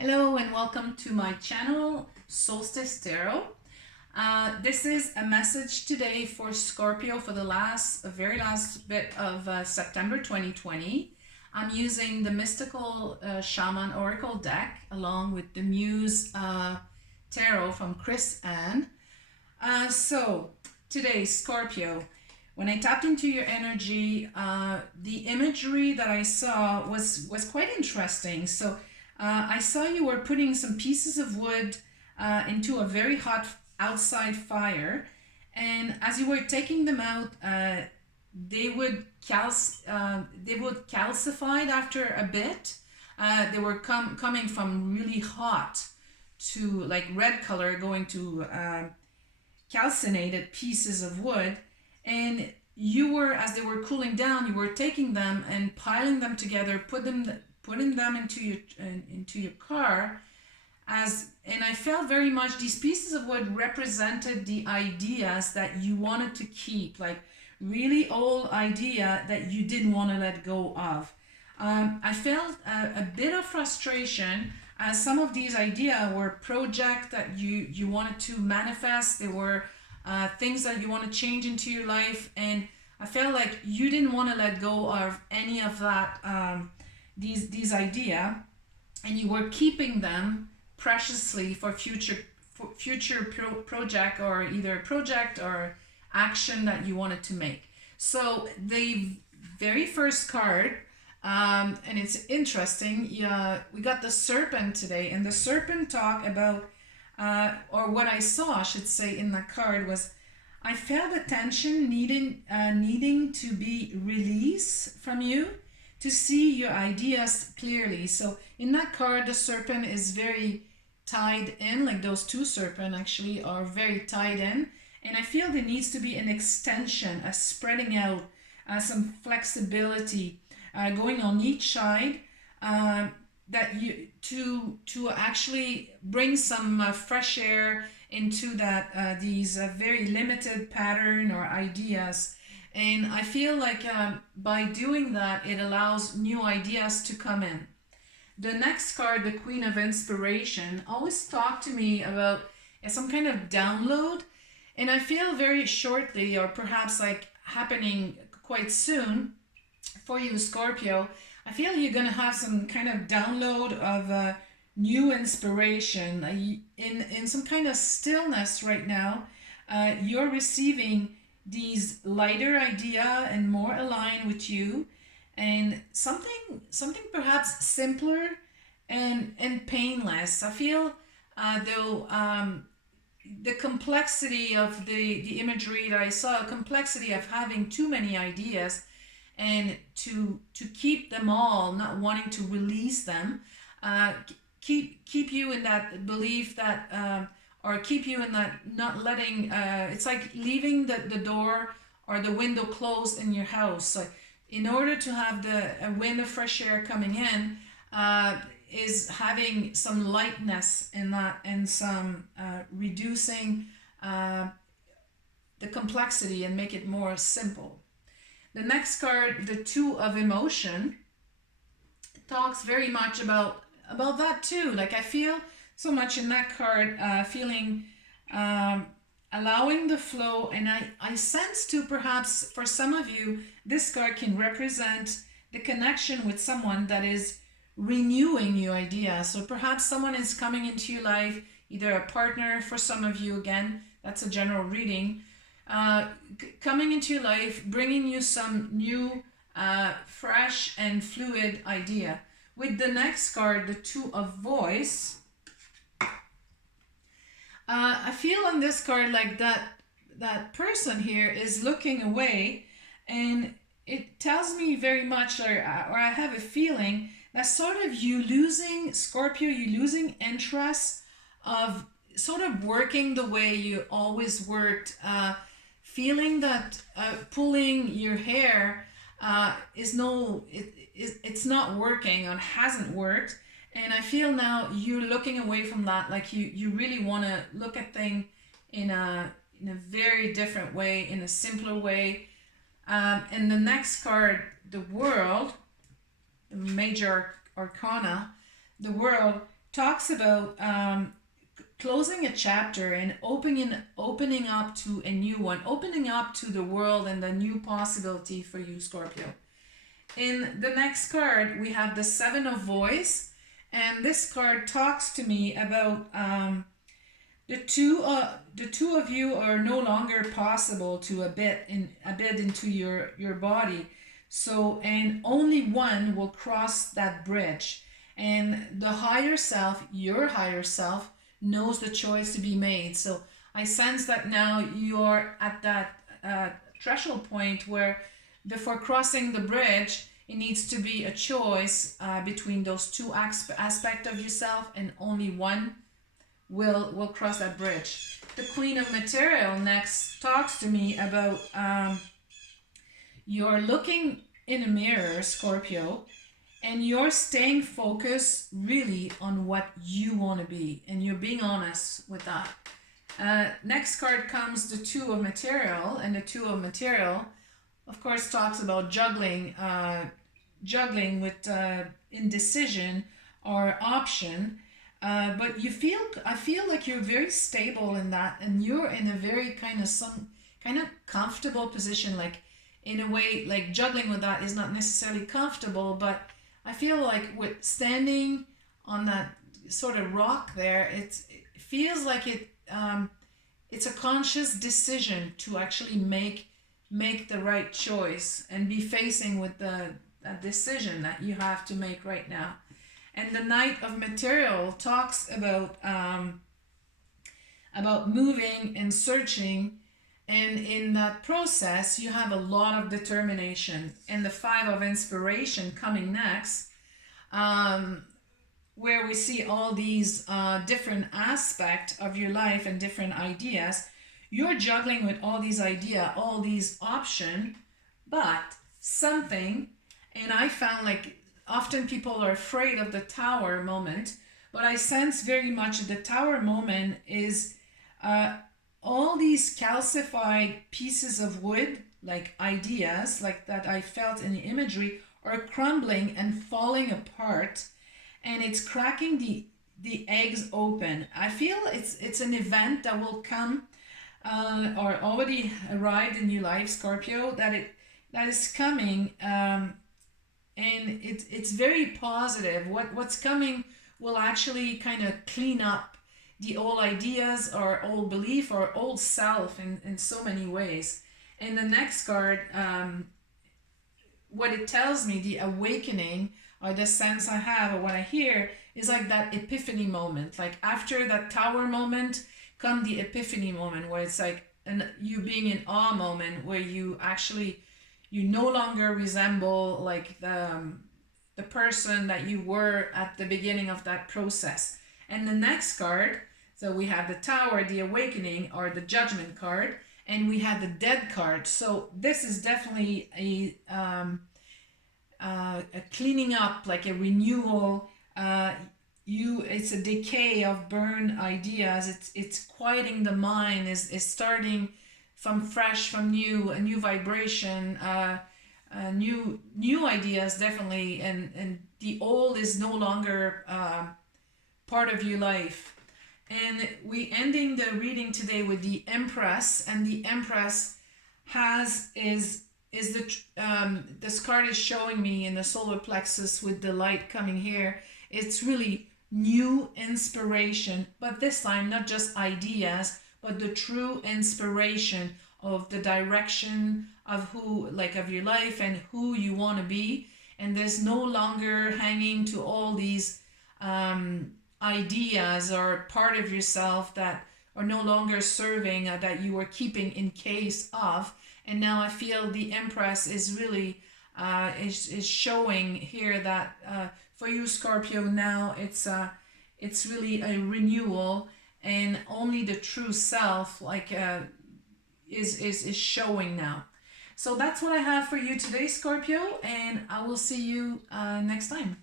Hello and welcome to my channel, Solstice Tarot. This is a message today for Scorpio for the very last bit of September 2020. I'm using the Mystical Shaman Oracle deck along with the Muse Tarot from Chris Ann. So today, Scorpio, when I tapped into your energy, the imagery that I saw was quite interesting. So I saw you were putting some pieces of wood into a very hot outside fire, and as you were taking them out, they would calcify after a bit. They were coming from really hot to like red color, going to calcinated pieces of wood, and you were, as they were cooling down, you were taking them and piling them together, putting them into your car. And I felt very much these pieces of wood represented the ideas that you wanted to keep, like really old idea that you didn't want to let go of. I felt a bit of frustration as some of these ideas were projects that you wanted to manifest. They were things that you want to change into your life, and I felt like you didn't want to let go of any of that, these ideas, and you were keeping them preciously for future project, or either project or action that you wanted to make. So the very first card, and it's interesting, we got the serpent today, and the serpent talk about, or what I saw, I should say, in that card was, I felt the tension needing to be released from you to see your ideas clearly. So in that card, the serpent is very tied in, like those two serpents actually are very tied in. And I feel there needs to be an extension, a spreading out, some flexibility going on each side, that you to actually bring some fresh air into that these very limited pattern or ideas. And I feel like by doing that, it allows new ideas to come in. The next card, the Queen of Inspiration, always talk to me about some kind of download. And I feel very shortly, or perhaps like happening quite soon for you, Scorpio, I feel you're going to have some kind of download of new inspiration. In some kind of stillness right now, you're receiving these lighter idea and more aligned with you, and something perhaps simpler and painless. I feel though the complexity of the imagery that I saw, complexity of having too many ideas and to keep them all, not wanting to release them, keep you in that belief that or keep you in that not letting, it's like leaving the door or the window closed in your house. So in order to have a wind of fresh air coming in, is having some lightness in that, and some reducing the complexity and make it more simple. The next card, the Two of Emotion, talks very much about that too. Like I feel so much in that card, feeling allowing the flow, and I sense too, perhaps for some of you, this card can represent the connection with someone that is renewing your ideas. So perhaps someone is coming into your life, either a partner for some of you, again, that's a general reading, coming into your life, bringing you some new, fresh and fluid idea. With the next card, the Two of Voice, I feel on this card like that person here is looking away, and it tells me very much, or I have a feeling that sort of you losing, Scorpio, you losing interest of sort of working the way you always worked, feeling that pulling your hair it's not working or hasn't worked. And I feel now you're looking away from that, like you really want to look at things in a very different way, in a simpler way. And the next card, the World, the major arcana, the World talks about closing a chapter and opening up to a new one, opening up to the world and the new possibility for you, Scorpio. In the next card, we have the Seven of Voice, and this card talks to me about the two of you are no longer possible to embed into your body. So, and only one will cross that bridge. And the higher self, your higher self, knows the choice to be made. So I sense that now you're at that threshold point where before crossing the bridge, it needs to be a choice between those two aspects of yourself, and only one will cross that bridge. The Queen of Material next talks to me about you're looking in a mirror, Scorpio, and you're staying focused really on what you want to be, and you're being honest with that. Next card comes the Two of Material, and the Two of Material, of course, talks about juggling with indecision or option. But I feel like you're very stable in that, and you're in a very kind of comfortable position. Like in a way, like juggling with that is not necessarily comfortable, but I feel like with standing on that sort of rock there, it feels like it's a conscious decision to actually make the right choice and be facing with the decision that you have to make right now. And the Knight of Material talks about moving and searching, and in that process you have a lot of determination. And the Five of Inspiration coming next, where we see all these different aspects of your life and different ideas. You're juggling with all these ideas, all these options, but something, and I found like often people are afraid of the Tower moment, but I sense very much the Tower moment is all these calcified pieces of wood, like ideas, like that I felt in the imagery, are crumbling and falling apart, and it's cracking the eggs open. I feel it's an event that will come or already arrived in your life, Scorpio, that is coming. And it's very positive. What's coming will actually kind of clean up the old ideas or old belief or old self in so many ways. And the next card, what it tells me, the awakening or the sense I have or what I hear is like that epiphany moment. Like after that Tower moment come the epiphany moment, where it's like you being in awe moment, where you no longer resemble like the person that you were at the beginning of that process. And the next card, so we have the Tower, the Awakening, or the Judgment card, and we have the Dead card. So this is definitely a cleaning up, like a renewal. It's a decay of burned ideas. It's quieting the mind. Is starting from fresh, from new, a new vibration, new ideas definitely, and the old is no longer part of your life. And we ending the reading today with the Empress, and the Empress is this card is showing me in the solar plexus with the light coming here. It's really new inspiration, but this time not just ideas, but the true inspiration of the direction of of your life and who you want to be. And there's no longer hanging to all these ideas or part of yourself that are no longer serving, that you were keeping in case of. And now I feel the Empress is really is showing here that for you, Scorpio, now it's really a renewal, and only the true self is showing now. So that's what I have for you today, Scorpio, and I will see you next time.